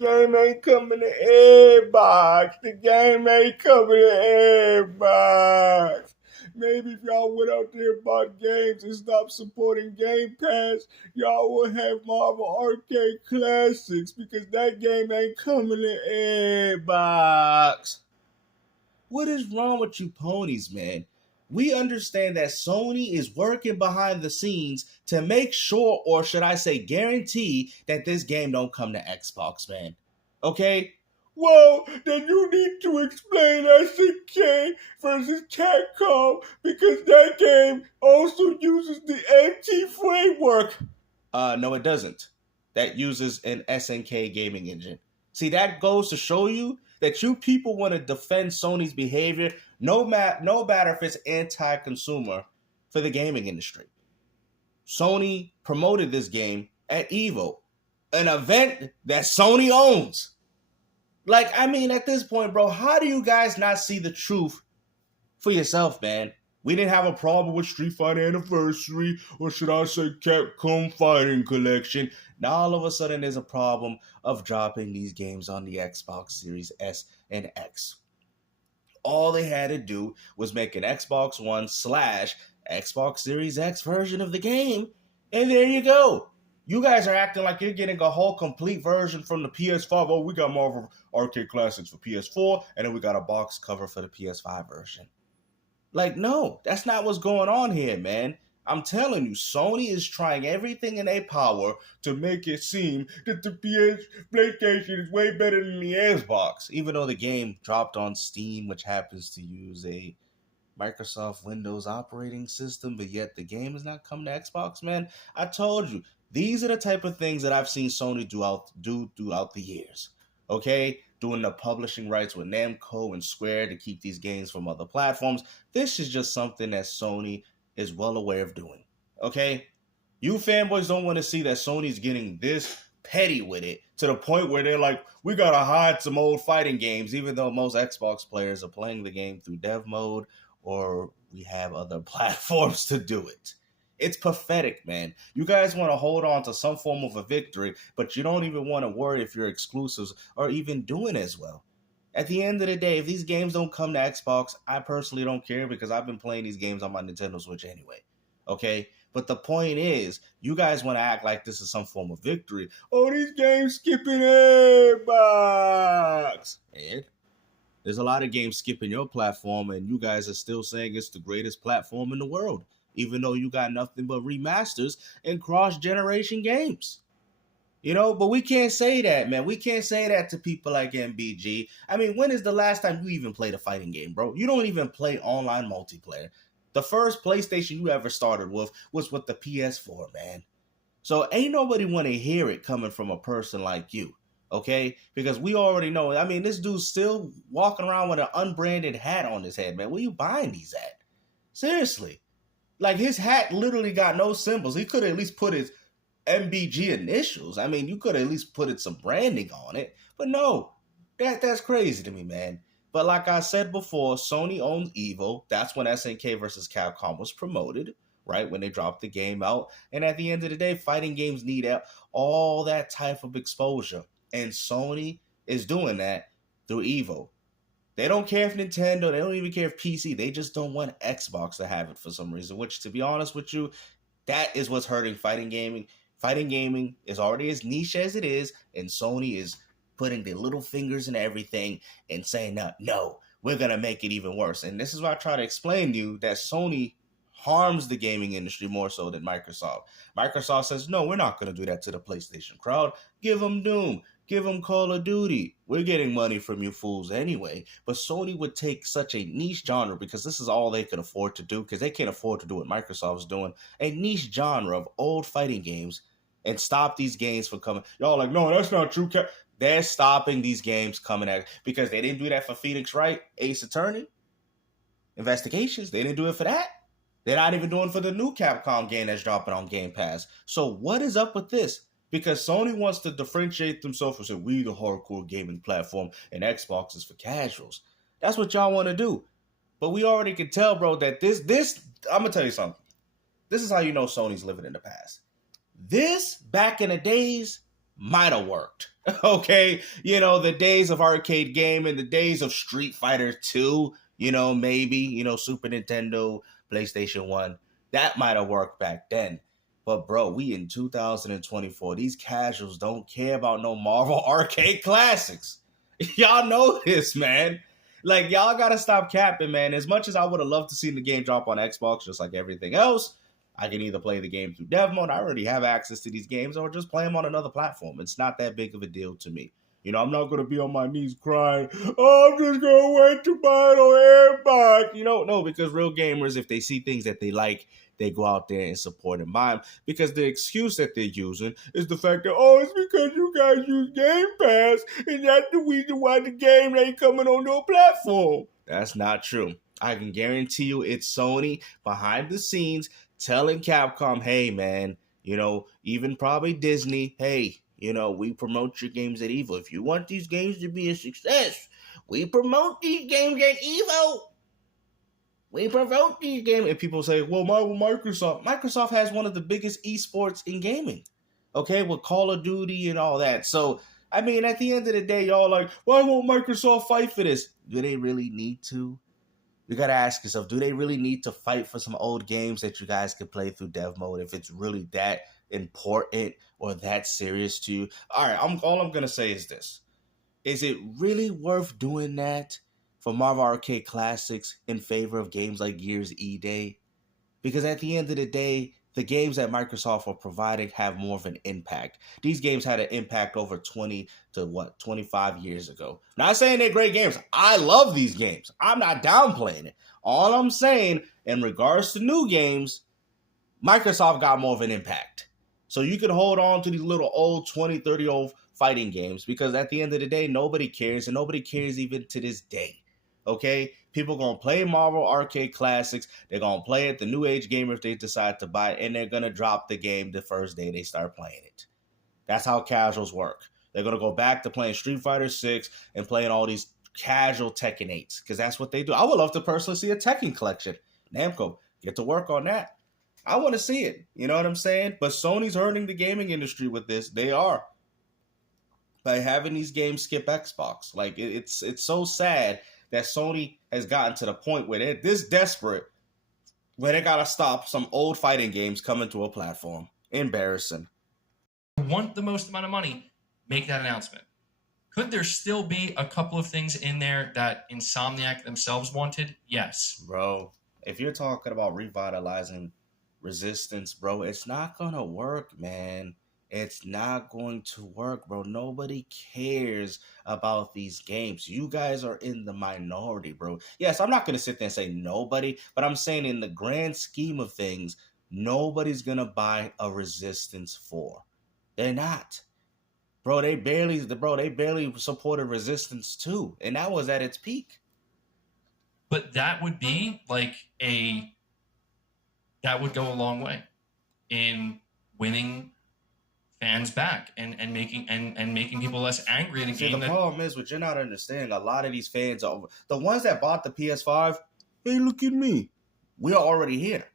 Game ain't coming to Xbox. The game ain't coming to Xbox. Maybe if y'all went out there and bought games and stopped supporting Game Pass, y'all would have Marvel Arcade Classics because that game ain't coming to Xbox. What is wrong with you ponies, man? We understand that Sony is working behind the scenes to make sure, or should I say guarantee, that this game don't come to Xbox, man. Okay? Well, then you need to explain SNK versus Capcom because that game also uses the MT framework. No, it doesn't. That uses an SNK gaming engine. See, that goes to show you that you people want to defend Sony's behavior, no matter if it's anti-consumer for the gaming industry. Sony promoted this game at EVO, an event that Sony owns. Like, I mean, at this point, bro, how do you guys not see the truth for yourself, man? We didn't have a problem with Street Fighter Anniversary, or should I say Capcom Fighting Collection. Now all of a sudden there's a problem of dropping these games on the Xbox Series S and X. All they had to do was make an Xbox One / Xbox Series X version of the game, and there you go. You guys are acting like you're getting a whole complete version from the PS5. Oh, we got Marvel Arcade Classics for PS4, and then we got a box cover for the PS5 version. Like, no, that's not what's going on here, man. I'm telling you, Sony is trying everything in their power to make it seem that the PlayStation is way better than the Xbox, even though the game dropped on Steam, which happens to use a Microsoft Windows operating system, but yet the game is not coming to Xbox, man. I told you, these are the type of things that I've seen Sony do throughout the years. Okay? Doing the publishing rights with Namco and Square to keep these games from other platforms. This is just something that Sony is well aware of doing. Okay? You fanboys don't want to see that Sony's getting this petty with it to the point where they're like, we gotta hide some old fighting games, even though most Xbox players are playing the game through dev mode or we have other platforms to do it. It's pathetic, man. You guys want to hold on to some form of a victory, but you don't even want to worry if your exclusives are even doing as well. At the end of the day, if these games don't come to Xbox, I personally don't care because I've been playing these games on my Nintendo Switch anyway. Okay? But the point is, you guys want to act like this is some form of victory. Oh, these games skipping Xbox. And there's a lot of games skipping your platform, and you guys are still saying it's the greatest platform in the world, even though you got nothing but remasters and cross-generation games. But we can't say that, man. We can't say that to people like MBG. I mean, when is the last time you even played a fighting game, bro? You don't even play online multiplayer. The first PlayStation you ever started with was with the PS4, man. So ain't nobody want to hear it coming from a person like you, okay? Because we already know. I mean, this dude's still walking around with an unbranded hat on his head, man. Where you buying these at? Seriously. Like, his hat literally got no symbols. He could at least put his MBG initials. I mean, you could at least put some branding on it. But no, that's crazy to me, man. But like I said before, Sony owns EVO. That's when SNK versus Capcom was promoted, right? When they dropped the game out. And at the end of the day, fighting games need all that type of exposure. And Sony is doing that through EVO. They don't care if Nintendo, they don't even care if PC. They just don't want Xbox to have it for some reason, which, to be honest with you, that is what's hurting fighting gaming. Fighting gaming is already as niche as it is, and Sony is putting their little fingers in everything and saying, no, we're going to make it even worse. And this is why I try to explain to you that Sony harms the gaming industry more so than Microsoft. Microsoft says, no, we're not going to do that to the PlayStation crowd. Give them Doom. Give them Call of Duty. We're getting money from you fools anyway. But Sony would take such a niche genre, because this is all they could afford to do, because they can't afford to do what Microsoft's doing, a niche genre of old fighting games, and stop these games from coming. Y'all like, no, that's not true. They're stopping these games coming out because they didn't do that for Phoenix Wright, Ace Attorney, Investigations. They didn't do it for that. They're not even doing it for the new Capcom game that's dropping on Game Pass. So what is up with this? Because Sony wants to differentiate themselves and say, we the hardcore gaming platform and Xbox is for casuals. That's what y'all want to do. But we already can tell, bro, that this, I'm going to tell you something. This is how you know Sony's living in the past. This, back in the days, might have worked. Okay, the days of arcade gaming, the days of Street Fighter 2, maybe, Super Nintendo, PlayStation 1, that might have worked back then. But bro, we in 2024, these casuals don't care about no Marvel arcade classics. Y'all know this, man. Like, y'all gotta stop capping, man. As much as I would have loved to see the game drop on Xbox, just like everything else, I can either play the game through dev mode, I already have access to these games, or just play them on another platform. It's not that big of a deal to me. I'm not going to be on my knees crying, oh, I'm just going to wait to buy it on Xbox. No, because real gamers, if they see things that they like, they go out there and support and buy them. Because the excuse that they're using is the fact that, oh, it's because you guys use Game Pass, and that's the reason why the game ain't coming on no platform. That's not true. I can guarantee you it's Sony behind the scenes telling Capcom, hey, man, even probably Disney, hey, we promote your games at EVO. If you want these games to be a success, we promote these games at EVO. We promote these games. And people say, well, Microsoft has one of the biggest esports in gaming, okay, with Call of Duty and all that. So, I mean, at the end of the day, y'all like, why won't Microsoft fight for this? Do they really need to? You got to ask yourself, do they really need to fight for some old games that you guys can play through dev mode if it's really that important or that serious to you? All right, all I'm going to say is this. Is it really worth doing that for Marvel Arcade Classics in favor of games like Gears E-Day? Because at the end of the day, the games that Microsoft are providing have more of an impact. These games had an impact over 20 to 25 years ago. Not saying they're great games. I love these games. I'm not downplaying it. All I'm saying, in regards to new games, Microsoft got more of an impact. So you can hold on to these little old 20, 30-year-old fighting games because at the end of the day, nobody cares, and nobody cares even to this day. Okay? People going to play Marvel Arcade Classics. They're going to play it, the new age gamer, if they decide to buy it, and they're going to drop the game the first day they start playing it. That's how casuals work. They're going to go back to playing Street Fighter 6 and playing all these casual Tekken 8s because that's what they do. I would love to personally see a Tekken collection. Namco, get to work on that. I want to see it. You know what I'm saying? But Sony's hurting the gaming industry with this. They are. By having these games skip Xbox. Like, it's so sad that Sony has gotten to the point where they're this desperate where they got to stop some old fighting games coming to a platform. Embarrassing. Want the most amount of money, make that announcement. Could there still be a couple of things in there that Insomniac themselves wanted? Yes. Bro, if you're talking about revitalizing Resistance, bro, it's not going to work, man. It's not going to work, bro. Nobody cares about these games. You guys are in the minority, bro. Yes, I'm not going to sit there and say nobody, but I'm saying in the grand scheme of things, nobody's going to buy a Resistance 4. They're not. Bro, they barely supported Resistance 2, and that was at its peak. But that would be that would go a long way in winning fans back and making people less angry at a game. The problem is, what you're not understanding, a lot of these fans are the ones that bought the PS5. Hey, look at me. We're already here.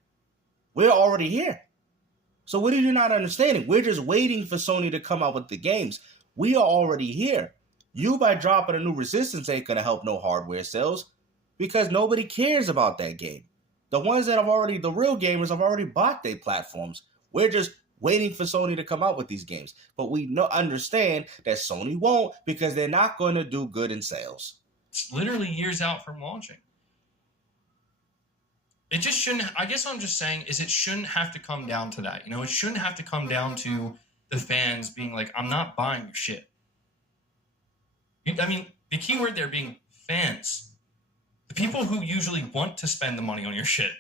So what are you not understanding? We're just waiting for Sony to come out with the games. We are already here. You, by dropping a new Resistance, ain't going to help no hardware sales because nobody cares about that game. The ones that the real gamers have already bought their platforms. We're just waiting for Sony to come out with these games. But we understand that Sony won't because they're not going to do good in sales. It's literally years out from launching. It just shouldn't, I guess what I'm just saying is it shouldn't have to come down to that. It shouldn't have to come down to the fans being like, I'm not buying your shit. I mean, the key word there being fans. The people who usually want to spend the money on your shit.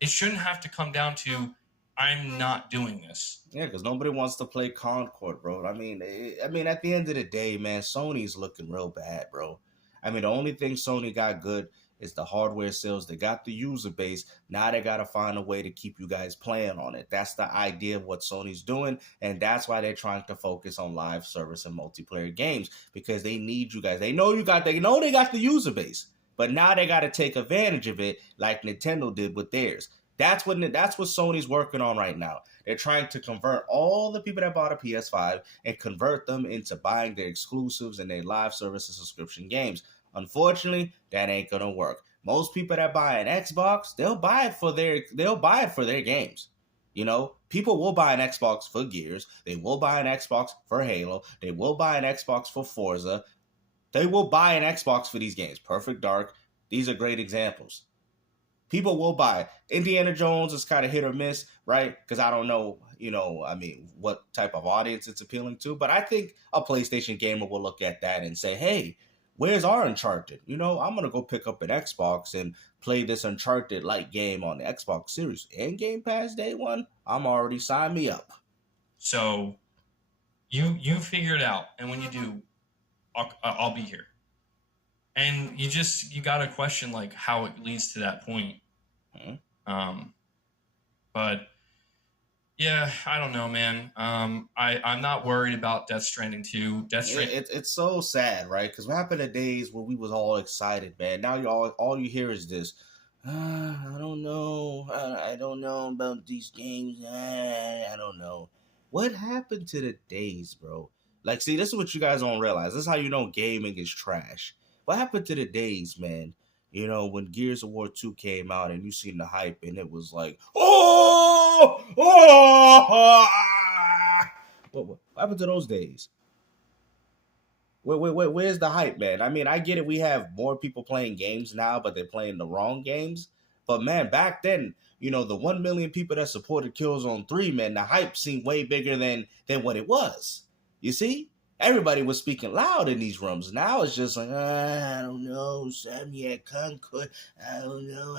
It shouldn't have to come down to, I'm not doing this. Yeah, because nobody wants to play Concord, bro. I mean, at the end of the day, man, Sony's looking real bad, bro. I mean, the only thing Sony got good is the hardware sales. They got the user base. Now they got to find a way to keep you guys playing on it. That's the idea of what Sony's doing, and that's why they're trying to focus on live service and multiplayer games because they need you guys. They know they got the user base, but now they got to take advantage of it like Nintendo did with theirs. That's what Sony's working on right now. They're trying to convert all the people that bought a PS5 and convert them into buying their exclusives and their live service and subscription games. Unfortunately, that ain't gonna work. Most people that buy an Xbox, they'll buy it for their games. You know, people will buy an Xbox for Gears. They will buy an Xbox for Halo. They will buy an Xbox for Forza. They will buy an Xbox for these games. Perfect Dark. These are great examples. People will buy it. Indiana Jones is kind of hit or miss, right? Because I don't know, what type of audience it's appealing to. But I think a PlayStation gamer will look at that and say, hey, where's our Uncharted? I'm going to go pick up an Xbox and play this Uncharted-like game on the Xbox Series. And Game Pass Day 1, I'm already signed me up. So you figure it out. And when you do, I'll be here. And you got to question like how it leads to that point. But yeah, I don't know, man. I'm not worried about Death Stranding 2. It's so sad, right? Because what happened to days where we was all excited, man. Now all you hear is this. I don't know. I don't know about these games. I don't know. What happened to the days, bro? Like, see, this is what you guys don't realize. This is how you know gaming is trash. What happened to the days, man? When Gears of War 2 came out and you seen the hype and it was like, what happened to those days? Where's the hype, man? I mean, I get it. We have more people playing games now, but they're playing the wrong games. But, man, back then, the 1 million people that supported Killzone 3, man, the hype seemed way bigger than what it was. You see? Everybody was speaking loud in these rooms. Now it's just like, I don't know, Samyak Concord. I don't know.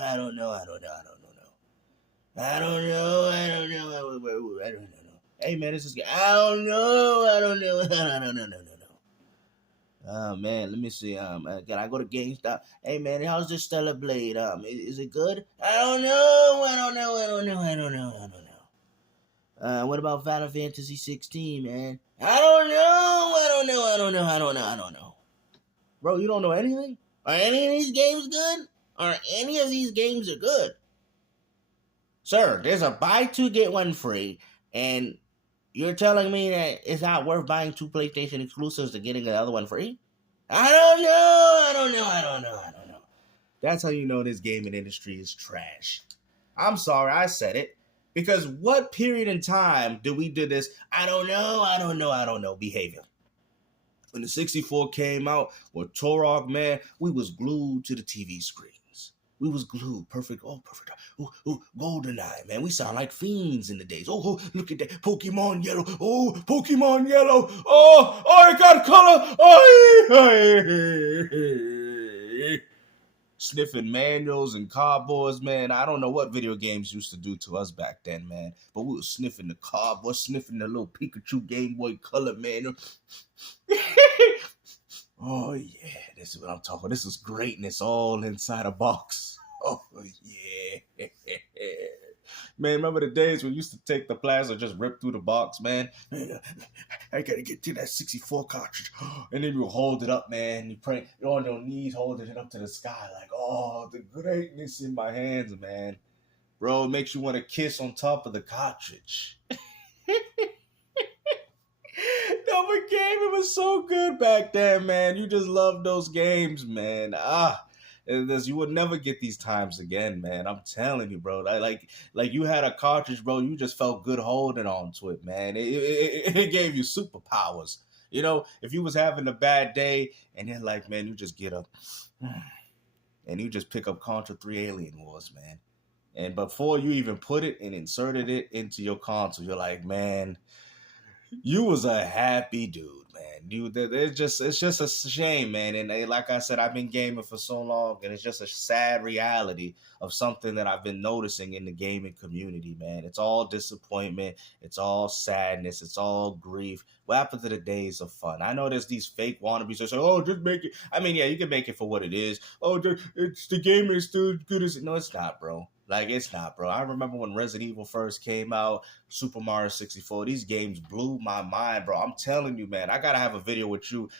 Hey, man, this is, I don't know. Oh, man, let me see. Can I go to GameStop? Hey, man, how's this Stellar Blade? Is it good? I don't know. What about Final Fantasy 16, man? I don't know. Bro, you don't know anything? Are any of these games good? Are any of these games are good? Sir, there's a buy two, get one free, and you're telling me that it's not worth buying 2 PlayStation exclusives to getting the other one free? I don't know. That's how you know this gaming industry is trash. I'm sorry, I said it. Because what period in time do we do this, I don't know behavior? When the 64 came out with Turok, man, we was glued to the TV screens. We was glued. Perfect. Ooh, GoldenEye, man. We sound like fiends in the days. Oh, look at that. Pokemon Yellow. Oh, Pokemon Yellow. Oh, I got color. Sniffing manuals and cardboards, man. I don't know what video games used to do to us back then, man. But we were sniffing the cardboard, sniffing the little Pikachu Game Boy Color, man. Oh, yeah. This is what I'm talking about. This is greatness all inside a box. Oh, yeah. Man, remember the days when we used to take the plastic, just rip through the box, man? I gotta get to that 64 cartridge. And then you hold it up, man. You pray, you're on your knees holding it up to the sky like, oh, the greatness in my hands, man. Bro, it makes you want to kiss on top of the cartridge. No, but gaming was so good back then, man. You just loved those games, man. You would never get these times again, man. I'm telling you, bro. Like you had a cartridge, bro. You just felt good holding on to it, man. It gave you superpowers. If you was having a bad day and then like, man, you just get up and you just pick up Contra 3 Alien Wars, man. And before you even put it and inserted it into your console, you're like, man, you was a happy dude, man. It's just a shame, man. And like I said, I've been gaming for so long, and it's just a sad reality of something that I've been noticing in the gaming community, man. It's all disappointment. It's all sadness. It's all grief. What happened to the days of fun? I know there's these fake wannabes that say, oh, just make it. I mean, yeah, you can make it for what it is. Oh, it's the game is still as good as it. No, it's not, bro. Like, it's not, bro. I remember when Resident Evil first came out, Super Mario 64. These games blew my mind, bro. I'm telling you, man. I gotta have a video with you,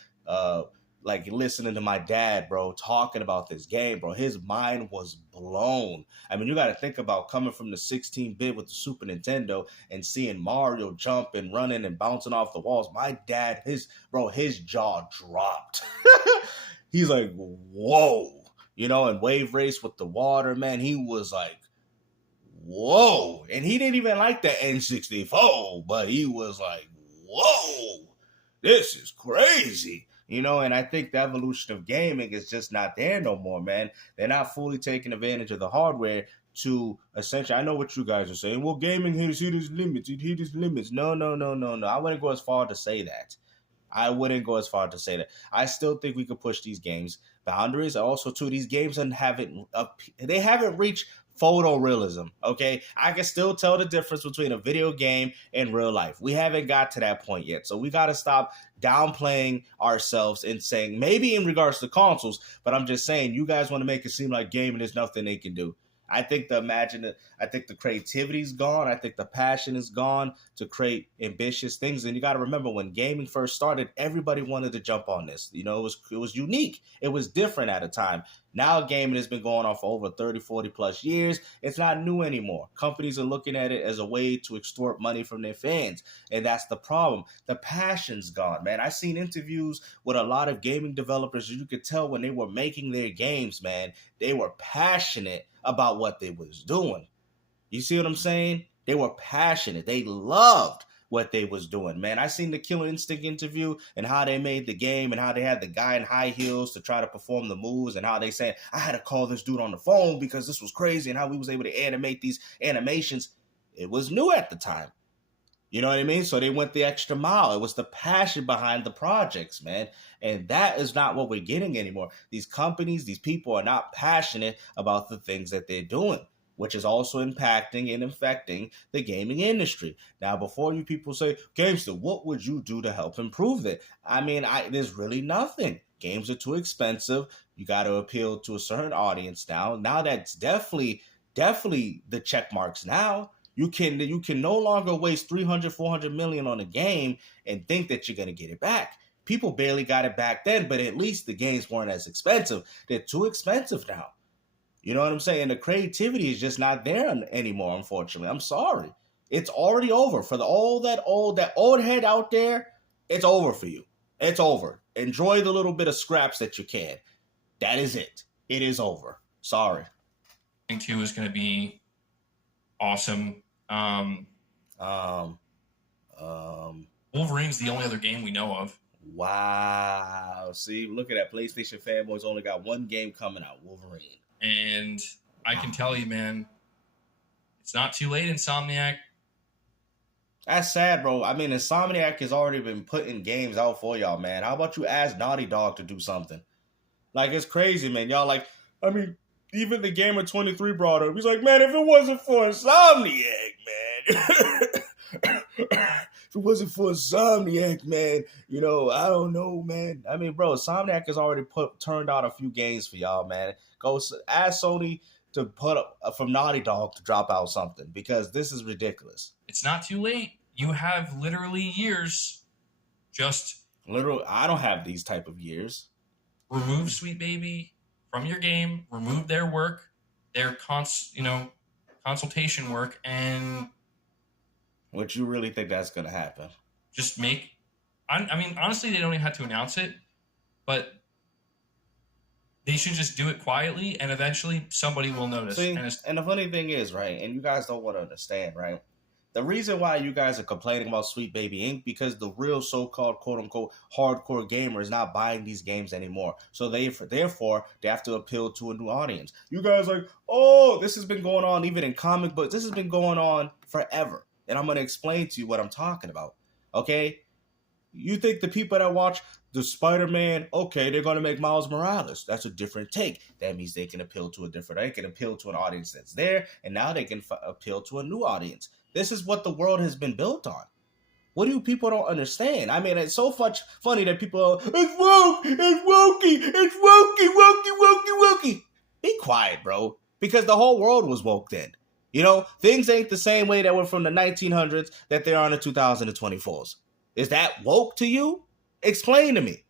like listening to my dad, bro, talking about this game, bro. His mind was blown. I mean, you got to think about coming from the 16-bit with the Super Nintendo and seeing Mario jump and running and bouncing off the walls. My dad, his jaw dropped. He's like, whoa, you know, and Wave Race with the water, man. He was like, whoa. And he didn't even like the N64, but he was like, whoa, this is crazy. You know, and I think the evolution of gaming is just not there no more, man. They're not fully taking advantage of the hardware to essentially, I know what you guys are saying. Well, gaming hit its limits. It hit its limits. No. I wouldn't go as far to say that. I I still think we could push these games boundaries. Also, too, these games haven't reached photorealism, okay? I can still tell the difference between a video game and real life. We haven't got to that point yet. So we got to stop downplaying ourselves and saying, maybe in regards to consoles, but I'm just saying, you guys want to make it seem like gaming is nothing they can do. I think the creativity's gone. I think the passion is gone to create ambitious things. And you got to remember, when gaming first started, everybody wanted to jump on this. You know, it was unique. It was different at a time. Now gaming has been going on for over 30, 40 plus years. It's not new anymore. Companies are looking at it as a way to extort money from their fans. And that's the problem. The passion's gone, man. I've seen interviews with a lot of gaming developers. You could tell when they were making their games, man, they were passionate about what they was doing. You see what I'm saying? They were passionate. They loved what they was doing, man. I seen the Killer Instinct interview and how they made the game and how they had the guy in high heels to try to perform the moves and how they said, I had to call this dude on the phone because this was crazy, and how we was able to animate these animations. It was new at the time. You know what I mean? So they went the extra mile. It was the passion behind the projects, man. And that is not what we're getting anymore. These companies, these people are not passionate about the things that they're doing, which is also impacting and affecting the gaming industry. Now, before you people say, Gamester, what would you do to help improve that? I mean, there's really nothing. Games are too expensive. You got to appeal to a certain audience now. Now that's definitely the check marks now. You can no longer waste 300, 400 million on a game and think that you're going to get it back. People barely got it back then, but at least the games weren't as expensive. They're too expensive now. You know what I'm saying? The creativity is just not there anymore, unfortunately. I'm sorry. It's already over. For that old head out there, it's over for you. It's over. Enjoy the little bit of scraps that you can. That is it. It is over. Sorry. I think 2 is going to be awesome. Wolverine's the only other game we know of. Wow. See, look at that. PlayStation Fanboys only got one game coming out, Wolverine. And I can tell you, man, it's not too late, Insomniac. That's sad, bro. I mean, Insomniac has already been putting games out for y'all, man. How about you ask Naughty Dog to do something? Like, it's crazy, man. Y'all like, I mean, even the Gamer 23 brought up. He's like, man, if it wasn't for Insomniac, man. If it wasn't for Insomniac, man, you know, I don't know, man. I mean, bro, Insomniac has already turned out a few games for y'all, man. Go ask Sony to put from Naughty Dog to drop out something, because this is ridiculous. It's not too late. You have literally years. Just literally, I don't have these type of years. Remove Sweet Baby from your game. Remove their work, their consultation work, and. Would you really think that's gonna happen? Just make. I mean, honestly, they don't even have to announce it, but they should just do it quietly, and eventually somebody will notice. See, and the funny thing is, right, and you guys don't want to understand, right? The reason why you guys are complaining about Sweet Baby Inc. because the real so-called quote-unquote hardcore gamer is not buying these games anymore. So therefore, they have to appeal to a new audience. You guys are like, oh, this has been going on even in comic books. This has been going on forever. And I'm going to explain to you what I'm talking about. Okay? You think the people that watch the Spider-Man, okay, they're going to make Miles Morales. That's a different take. That means they can appeal to they can appeal to an audience that's there, and now they can appeal to a new audience. This is what the world has been built on. What do people don't understand? I mean, it's so much funny that people are, it's woke, it's wokey. Be quiet, bro. Because the whole world was woke then. You know, things ain't the same way that were from the 1900s that they are in the 2024s. Is that woke to you? Explain to me.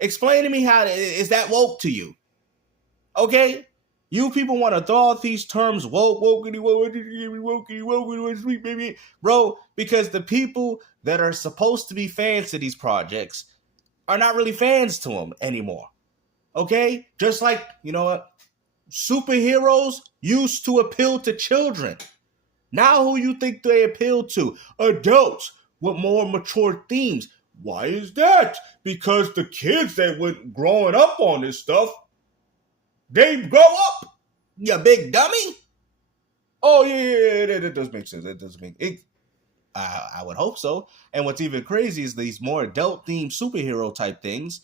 Explain to me how is that woke to you? Okay? You people want to throw out these terms woke, wokey, wokey, sweet baby. Bro, because the people that are supposed to be fans to these projects are not really fans to them anymore. Okay? Just like, you know what? Superheroes used to appeal to children. Now who you think they appeal to? Adults with more mature themes. Why is that? Because the kids that went growing up on this stuff, they grow up. You big dummy. Oh yeah, that does make sense. That does make it. I would hope so. And what's even crazy is these more adult-themed superhero type things,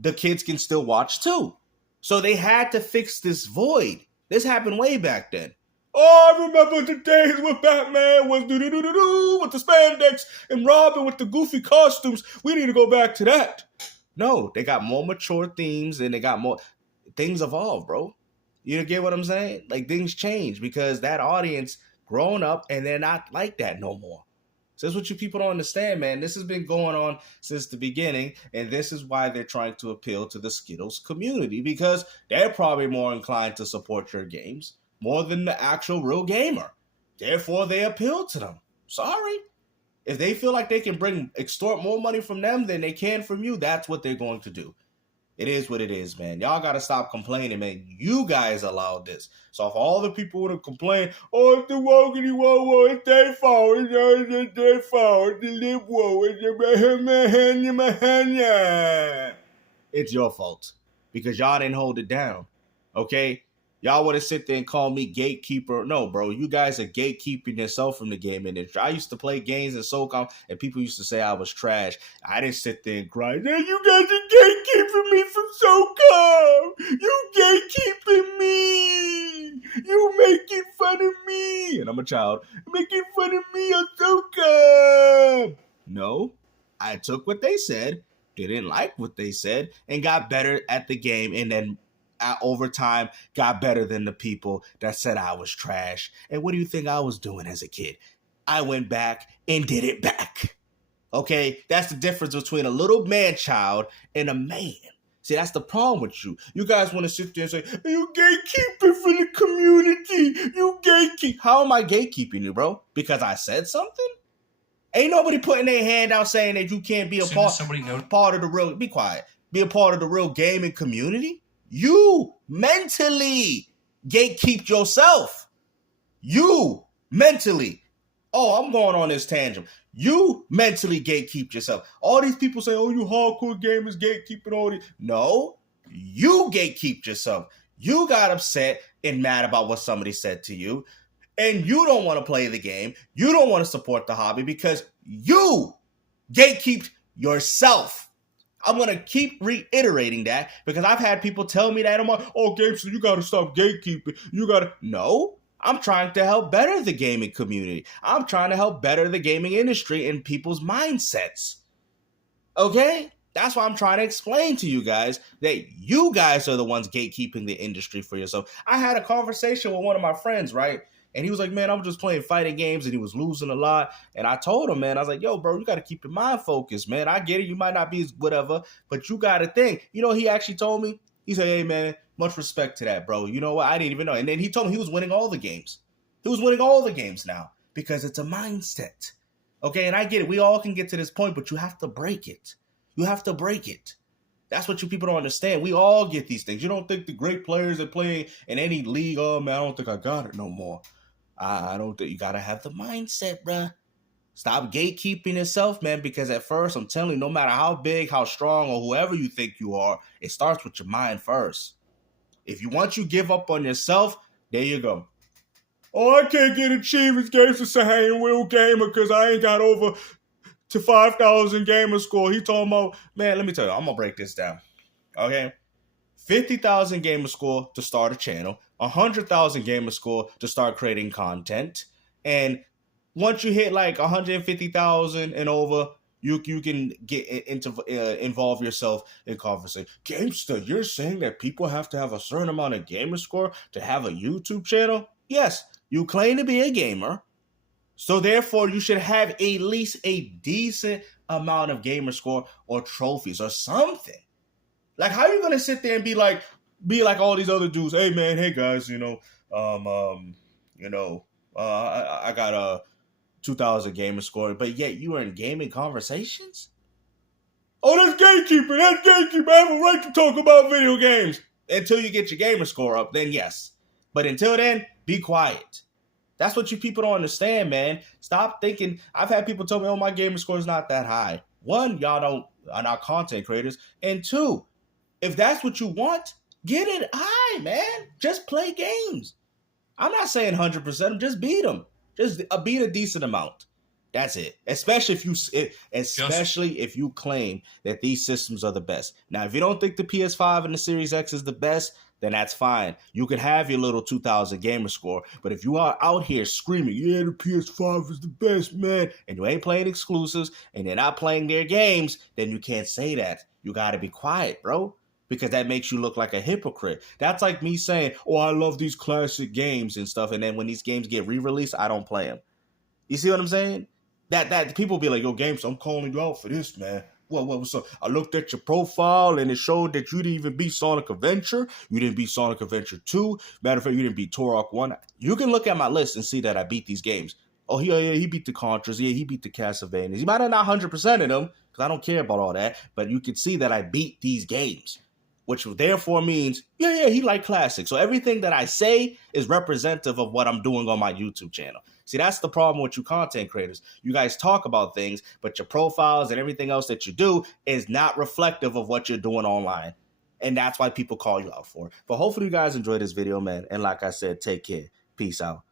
the kids can still watch too. So they had to fix this void. This happened way back then. Oh, I remember the days when Batman was do-do-do-do-do with the spandex and Robin with the goofy costumes. We need to go back to that. No, they got more mature themes and they got more... Things evolve, bro. You get what I'm saying? Like, things change because that audience grown up and they're not like that no more. So that's what you people don't understand, man. This has been going on since the beginning, and this is why they're trying to appeal to the Skittles community, because they're probably more inclined to support your games more than the actual real gamer. Therefore, they appeal to them. Sorry. If they feel like they can extort more money from them than they can from you, that's what they're going to do. It is what it is, man. Y'all got to stop complaining, man. You guys allowed this. So if all the people want to complain, oh, it's the wokey whoa, it's their fault. It's their fault. It's the lip whoa. It's your fault because y'all didn't hold it down, okay? Y'all want to sit there and call me gatekeeper. No, bro, you guys are gatekeeping yourself from the game industry. I used to play games in SOCOM, and people used to say I was trash. I didn't sit there and cry, hey, you guys are gatekeeping me from SOCOM. You gatekeeping me. You making fun of me. And I'm a child. Making fun of me on SOCOM. No, I took what they said, didn't like what they said, and got better at the game, and then over time, got better than the people that said I was trash. And what do you think I was doing as a kid? I went back and did it back. Okay? That's the difference between a little man-child and a man. See, that's the problem with you. You guys want to sit there and say, you gatekeeping for the community. You gatekeep. How am I gatekeeping you, bro? Because I said something? Ain't nobody putting their hand out saying that you can't be a part of the real... Be quiet. Be a part of the real gaming community. You mentally gatekeep yourself. You mentally. Oh, I'm going on this tangent. You mentally gatekeep yourself. All these people say, oh, you hardcore gamers gatekeeping all these. No, you gatekeep yourself. You got upset and mad about what somebody said to you. And you don't want to play the game. You don't want to support the hobby because you gatekeep yourself. I'm going to keep reiterating that because I've had people tell me that. I'm like, oh, Gamester, you got to stop gatekeeping. You got to. No, I'm trying to help better the gaming community. I'm trying to help better the gaming industry and people's mindsets. Okay? That's why I'm trying to explain to you guys that you guys are the ones gatekeeping the industry for yourself. I had a conversation with one of my friends, right? And he was like, man, I'm just playing fighting games, and he was losing a lot. And I told him, man, I was like, yo, bro, you got to keep your mind focused, man. I get it. You might not be whatever, but you got to think. You know, he actually told me, he said, hey, man, much respect to that, bro. You know what? I didn't even know. And then he told me he was winning all the games. He was winning all the games now because it's a mindset. Okay, and I get it. We all can get to this point, but you have to break it. You have to break it. That's what you people don't understand. We all get these things. You don't think the great players that play in any league, oh, man, I don't think I got it no more. I don't think you got to have the mindset, bruh. Stop gatekeeping yourself, man, because at first, I'm telling you, no matter how big, how strong, or whoever you think you are, it starts with your mind first. If you want you give up on yourself, there you go. Oh, I can't get achievements games to say I ain't a real gamer because I ain't got over to 5,000 gamer score. He talking about, man, let me tell you, I'm going to break this down. Okay? 50,000 gamer score to start a channel, 100,000 gamer score to start creating content, and once you hit like 150,000 and over, you can get involve yourself in conversation. Gamester, you're saying that people have to have a certain amount of gamer score to have a YouTube channel? Yes, you claim to be a gamer, so therefore you should have at least a decent amount of gamer score or trophies or something. Like, how are you gonna sit there and be like all these other dudes? Hey man, hey guys, I got a 2,000 gamer score, but yet you are in gaming conversations. Oh, that's gatekeeping. That's gatekeeping. I have a right to talk about video games until you get your gamer score up. Then yes, but until then, be quiet. That's what you people don't understand, man. Stop thinking. I've had people tell me, "Oh, my gamer score is not that high." One, y'all are not content creators, and two, if that's what you want, get it high, man. Just play games. I'm not saying 100%. Just beat them. Just beat a decent amount. That's it. Especially if you claim that these systems are the best. Now, if you don't think the PS5 and the Series X is the best, then that's fine. You can have your little 2,000 gamer score. But if you are out here screaming, yeah, the PS5 is the best, man, and you ain't playing exclusives and you're not playing their games, then you can't say that. You got to be quiet, bro, because that makes you look like a hypocrite. That's like me saying, oh, I love these classic games and stuff, and then when these games get re-released, I don't play them. You see what I'm saying? That people be like, yo, Games, I'm calling you out for this, man. What's up? I looked at your profile and it showed that you didn't even beat Sonic Adventure. You didn't beat Sonic Adventure 2. Matter of fact, you didn't beat Turok 1. You can look at my list and see that I beat these games. Oh, yeah, he beat the Contras. Yeah, he beat the Castlevanias. He might have not 100% of them, because I don't care about all that. But you can see that I beat these games, which therefore means, yeah, he like classics. So everything that I say is representative of what I'm doing on my YouTube channel. See, that's the problem with you content creators. You guys talk about things, but your profiles and everything else that you do is not reflective of what you're doing online. And that's why people call you out for it. But hopefully you guys enjoyed this video, man. And like I said, take care. Peace out.